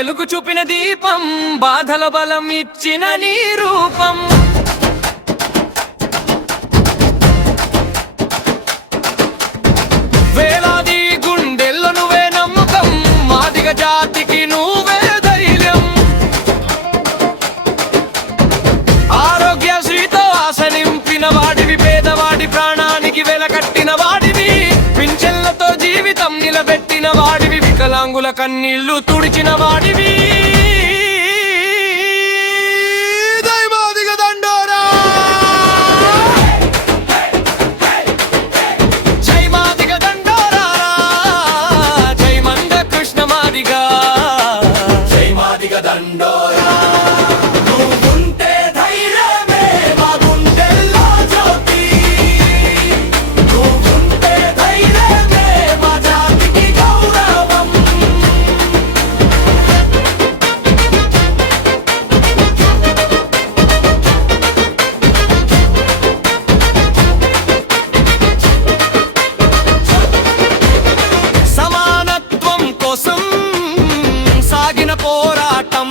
వెలుగు చూపిన దీపం, బాధల బలం ఇచ్చిన నీ రూపం. వేలాది గుండెల్లో నువ్వే నమ్మకం, మాదిగ జాతికి నువ్వే ధైర్యం. ఆరోగ్యశ్రీతో ఆశ నింపిన వాడివి, పేదవాడి ప్రాణానికి వెలకట్టిన వాడివి, పింఛన్లతో జీవితం నిలబెట్టిన వాడివి, వికలాంగుల కన్నీళ్లు తుడిచిన వాడివి. పోరాటం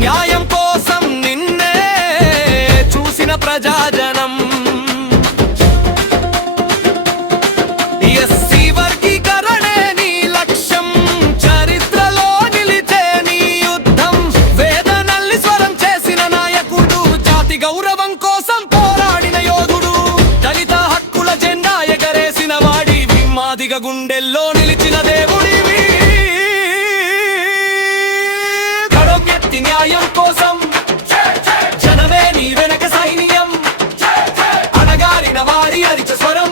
న్యాయం కోసం నిన్నే చూసిన ప్రజాజనం. ఎస్సీ వర్గీకరణే నీ లక్ష్యం, చరిత్రలో నిలిచే నీ యుద్ధం. వేదనల్ని స్వరం చేసిన నాయకుడు, జాతి గౌరవం కోసం పోరాడిన యోధుడు, దళిత హక్కుల జెండా ఎగరేసిన వాడివి, మాదిగ గుండెల్లో నిలిచిన దేవుడివి. కడొక్కెత్తి న్యాయం కోసం జనమే నీ వెనక సైన్యం, అణగారిన వారి అరిచ స్వరం